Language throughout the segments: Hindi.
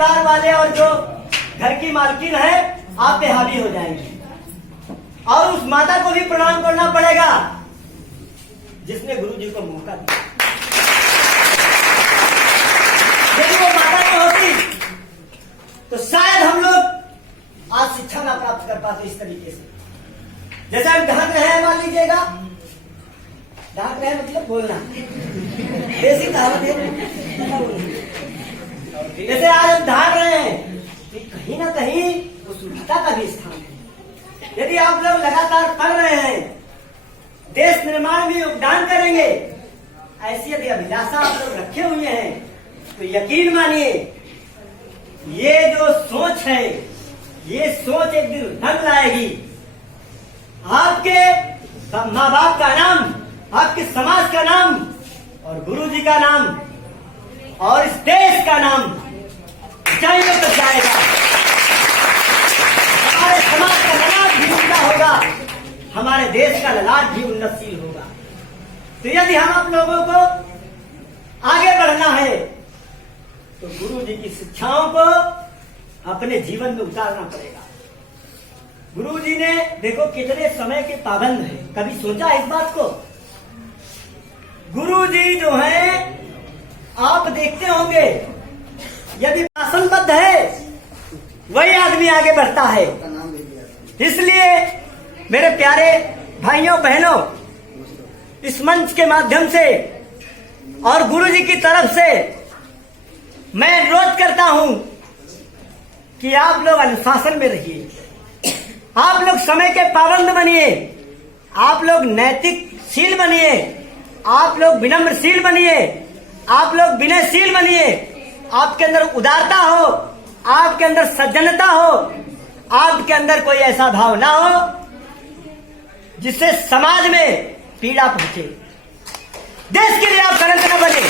परिवार वाले और जो घर की मालकिन है आप पे हावी हो जाएंगे, और उस माता को भी प्रणाम करना पड़ेगा जिसने गुरु जी को मौका दिया। यदि वो माता को होती तो शायद हम लोग आज शिक्षा ना प्राप्त कर पाते इस तरीके से। जैसे हम ढांक रहे हैं, मान लीजिएगा, ढांक रहे हैं मतलब बोलना, देसी कहावत है। जैसे आज हम ढांक रहे हैं कि कहीं ना कहीं उस माता का भी स्थान है। यदि आप लोग लगातार पढ़ रहे हैं, देश निर्माण में योगदान करेंगे, ऐसी यदि अभिलाषा आप लोग रखे हुए हैं, तो यकीन मानिए ये जो सोच है, ये सोच एक दिन रंग लाएगी। आपके माँ बाप का नाम, आपके समाज का नाम और गुरु जी का नाम और इस देश का नाम ऊंचाइयों तक जाएगा। हमारे समाज का ललाट भी ऊंचा होगा, हमारे देश का ललाट भी उन्नतशील होगा। तो यदि हम आप लोगों को आगे बढ़ना है तो गुरु जी की शिक्षाओं को अपने जीवन में उतारना पड़ेगा। गुरु जी ने देखो कितने समय के पाबंद हैं, कभी सोचा इस बात को? गुरु जी जो है आप देखते होंगे, यदि शासनबद्ध है वही आदमी आगे बढ़ता है। इसलिए मेरे प्यारे भाइयों बहनों, इस मंच के माध्यम से और गुरु जी की तरफ से मैं अनुरोध करता हूं कि आप लोग अनुशासन में रहिए, आप लोग समय के पाबंद बनिए, आप लोग नैतिकशील बनिए, आप लोग विनम्रशील बनिए, आप लोग विनयशील बनिए। आपके अंदर उदारता हो, आपके अंदर सज्जनता हो, आपके अंदर कोई ऐसा भाव ना हो जिससे समाज में पीड़ा पहुंचे। देश के लिए आप कलंक न बने।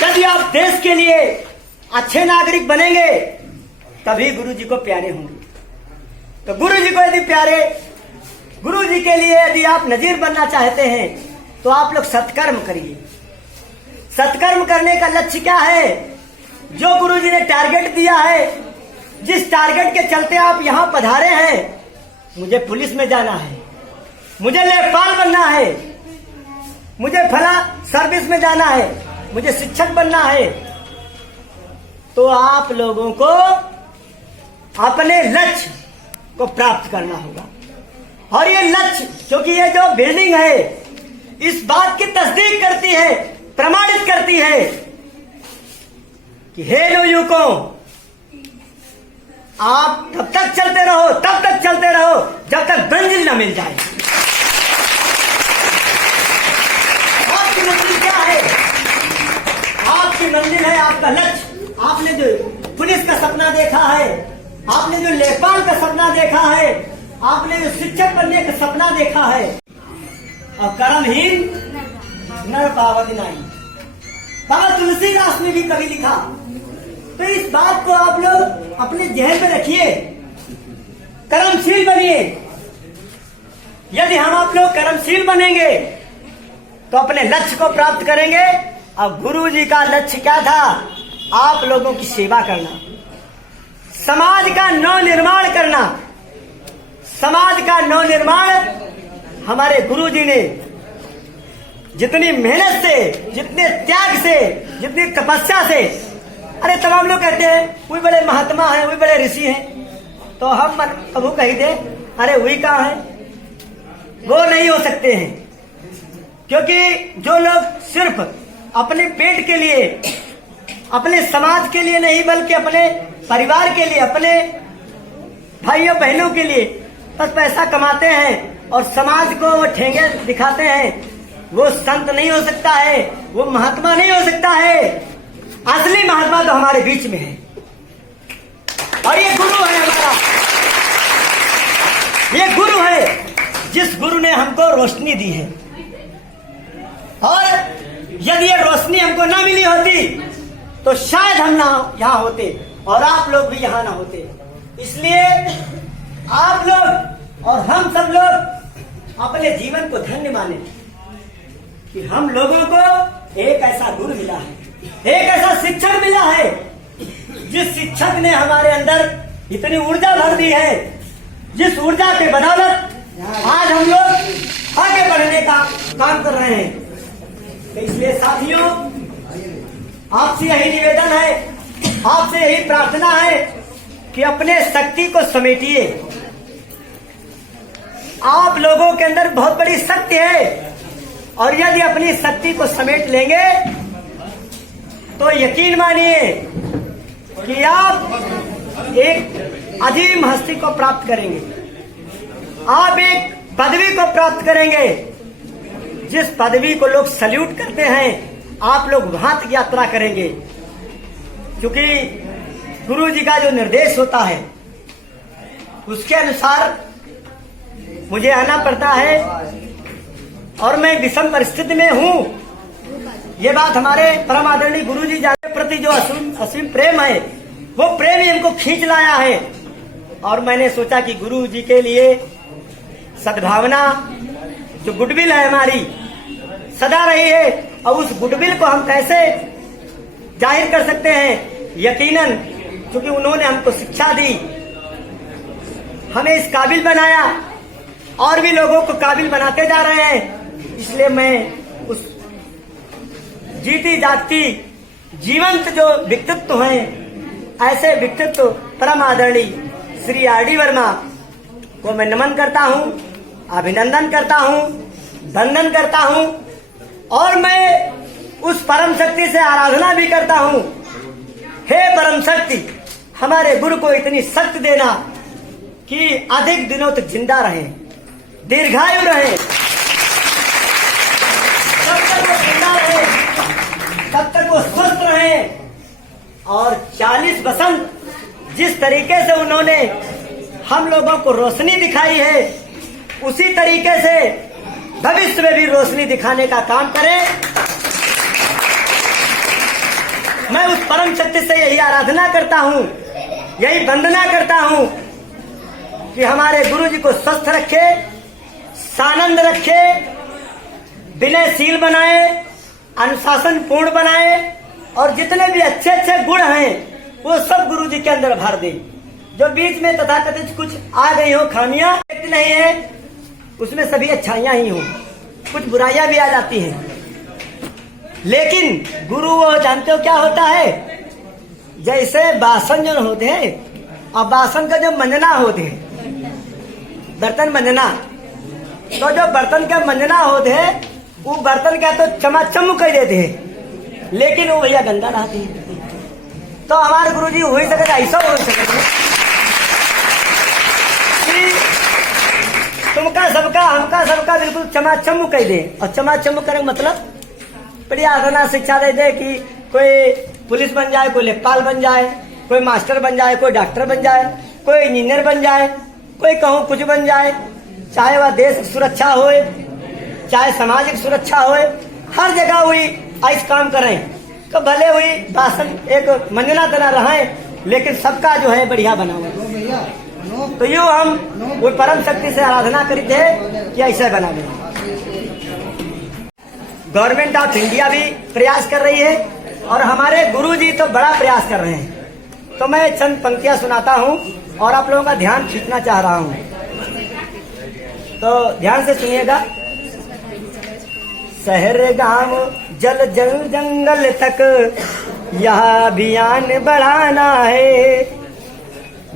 यदि आप देश के लिए अच्छे नागरिक बनेंगे तभी गुरु जी को प्यारे होंगे। तो गुरु जी को यदि प्यारे, गुरु जी के लिए यदि आप नजीर बनना चाहते हैं तो आप लोग सत्कर्म करिए। सत्कर्म करने का लक्ष्य क्या है? जो गुरु जी ने टारगेट दिया है, जिस टारगेट के चलते आप यहां पधारे हैं, मुझे पुलिस में जाना है, मुझे लेखपाल बनना है, मुझे फला सर्विस में जाना है, मुझे शिक्षक बनना है, तो आप लोगों को अपने लक्ष्य को प्राप्त करना होगा। और ये लक्ष्य, क्योंकि ये जो बिल्डिंग है इस बात की तस्दीक करती है, प्रमाणित करती है कि हे नवयुवकों, आप तब तक चलते रहो, तब तक चलते रहो जब तक मंजिल न मिल जाए। आपकी मंजिल क्या है? आपकी मंजिल है आपका लक्ष्य। आपने जो पुलिस का सपना देखा है, आपने जो लेखपाल का सपना देखा है, आपने जो शिक्षक बनने का सपना देखा है, और कर्महीन नर पावत नहीं। बाबा तुलसीदास ने भी कभी लिखा। तो इस बात को आप लोग अपने जहन में रखिए, कर्मशील बनिए। यदि हम आप लोग कर्मशील बनेंगे तो अपने लक्ष्य को प्राप्त करेंगे। अब गुरु जी का लक्ष्य क्या था? आप लोगों की सेवा करना, समाज का नव निर्माण करना। समाज का नव निर्माण हमारे गुरु जी ने जितनी मेहनत से, जितने त्याग से, जितनी तपस्या से, अरे तमाम लोग कहते हैं वही बड़े महात्मा हैं, वही बड़े ऋषि हैं, तो हम कबू कही दे अरे वही कहाँ है? वो नहीं हो सकते हैं, क्योंकि जो लोग सिर्फ अपने पेट के लिए, अपने समाज के लिए नहीं बल्कि अपने परिवार के लिए, अपने भाइयों बहनों के लिए बस पैसा कमाते हैं और समाज को वो ठेंगे दिखाते हैं, वो संत नहीं हो सकता है, वो महात्मा नहीं हो सकता है। असली महात्मा तो हमारे बीच में है, और ये गुरु है हमारा। ये गुरु है जिस गुरु ने हमको रोशनी दी है, और यदि ये रोशनी हमको ना मिली होती तो शायद हम ना यहाँ होते और आप लोग भी यहाँ ना होते। इसलिए आप लोग और हम सब लोग अपने जीवन को धन्य माने कि हम लोगों को एक ऐसा गुरु मिला है एक ऐसा शिक्षक मिला है जिस शिक्षक ने हमारे अंदर इतनी ऊर्जा भर दी है, जिस ऊर्जा के बदौलत आज हम लोग आगे बढ़ने का काम कर रहे हैं। तो इसलिए साथियों, आपसे यही निवेदन है, आपसे यही प्रार्थना है कि अपने शक्ति को समेटिए। आप लोगों के अंदर बहुत बड़ी शक्ति है और यदि अपनी शक्ति को समेट लेंगे तो यकीन मानिए कि आप एक अजीम हस्ती को प्राप्त करेंगे, आप एक पदवी को प्राप्त करेंगे। जिस पदवी को लोग सल्यूट करते हैं, आप लोग वहां तक यात्रा करेंगे, क्योंकि गुरु जी का जो निर्देश होता है उसके अनुसार मुझे आना पड़ता है और मैं विषम परिस्थिति में हूं। ये बात हमारे परम आदरणीय गुरु जी के प्रति जो असीम प्रेम है, वो प्रेम ही हमको खींच लाया है। और मैंने सोचा कि गुरु जी के लिए सद्भावना, जो गुडविल है हमारी, सदा रही है, और उस गुडविल को हम कैसे जाहिर कर सकते हैं? यकीनन, क्योंकि उन्होंने हमको शिक्षा दी, हमें इस काबिल बनाया और भी लोगों को काबिल बनाते जा रहे हैं। इसलिए मैं उस जीती जागती जीवंत जो व्यक्तित्व हैं, ऐसे व्यक्तित्व परम आदरणीय श्री आर.डी. वर्मा को मैं नमन करता हूं, अभिनंदन करता हूं, वंदन करता हूं और मैं उस परम शक्ति से आराधना भी करता हूं। हे परम शक्ति, हमारे गुरु को इतनी शक्ति देना कि अधिक दिनों तक जिंदा रहे, दीर्घायु रहे, तब तक वो जिंदा रहे, तब तक वो स्वस्थ रहे। और 40 वसंत जिस तरीके से उन्होंने हम लोगों को रोशनी दिखाई है, उसी तरीके से भविष्य में भी रोशनी दिखाने का काम करें। मैं उस परम शक्ति से यही आराधना करता हूं, यही वंदना करता हूं कि हमारे गुरु जी को स्वस्थ रखे, सानंद रखे, विनयशील बनाए, अनुशासन पूर्ण बनाए और जितने भी अच्छे अच्छे गुण हैं वो सब गुरु जी के अंदर भर दे। जो बीच में तथाकथित कुछ आ गई हो खामियां, नहीं है, उसमें सभी अच्छाइयां ही हों, कुछ बुराइयां भी आ जाती हैं। लेकिन गुरु वो जानते हो क्या होता है? जैसे बासन जो होते हैं, और बासन का जो मंजना होते हैं, बर्तन मंजना, तो जो बर्तन का मंजना होते हैं वो बर्तन का तो चमाचम कर देते हैं, लेकिन वो भैया गंदा रहते हैं। तो हमारे गुरु जी हो ही सके, ऐसा हो सके कि तुमका सबका हमका सबका बिल्कुल चमाचम कह दे। और चमाचम करे मतलब बड़ी आसाना शिक्षा दे दे कि कोई पुलिस बन जाए, कोई लेखपाल बन जाए, कोई मास्टर बन जाए, कोई डॉक्टर बन जाए, कोई इंजीनियर बन जाए, कोई कहूँ कुछ बन जाए, चाहे वह देश की सुरक्षा होए, चाहे सामाजिक सुरक्षा होए, हर जगह हुई ऐसा काम करें तो भले हुई बासन एक मंजना तना रहे, लेकिन सबका जो है बढ़िया बना हुआ। तो यूँ हम वो परम शक्ति से आराधना करते हैं कि ऐसे बना दे। गवर्नमेंट ऑफ इंडिया भी प्रयास कर रही है और हमारे गुरु जी तो बड़ा प्रयास कर रहे हैं। तो मैं चंद पंक्तियां सुनाता हूं और आप लोगों का ध्यान खींचना चाह रहा हूं, तो ध्यान से सुनिएगा। शहर गांव जल जल जंगल तक यह अभियान बढ़ाना है,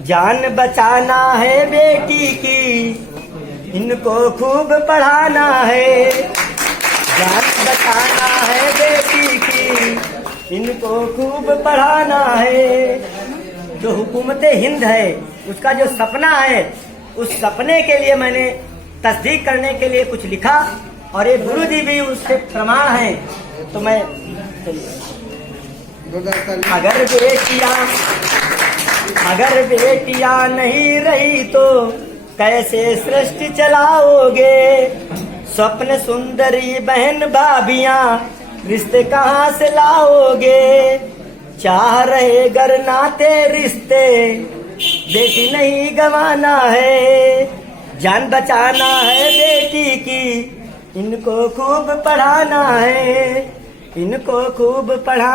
जान बचाना है बेटी की, इनको खूब पढ़ाना है। जान बचाना है बेटी की, इनको खूब पढ़ाना है। जो हुकूमत हिंद है उसका जो सपना है, उस सपने के लिए मैंने तस्दीक करने के लिए कुछ लिखा और ये गुरु जी भी उससे प्रमाण हैं। तो मैं अगर बेटियां नहीं रही तो कैसे सृष्टि चलाओगे, स्वप्न सुंदरी बहन भाभियां रिश्ते कहाँ से लाओगे। चाह रहे गर नाते रिश्ते बेटी नहीं गंवाना है, जान बचाना है बेटी की, इनको खूब पढ़ाना है, इनको खूब पढ़ा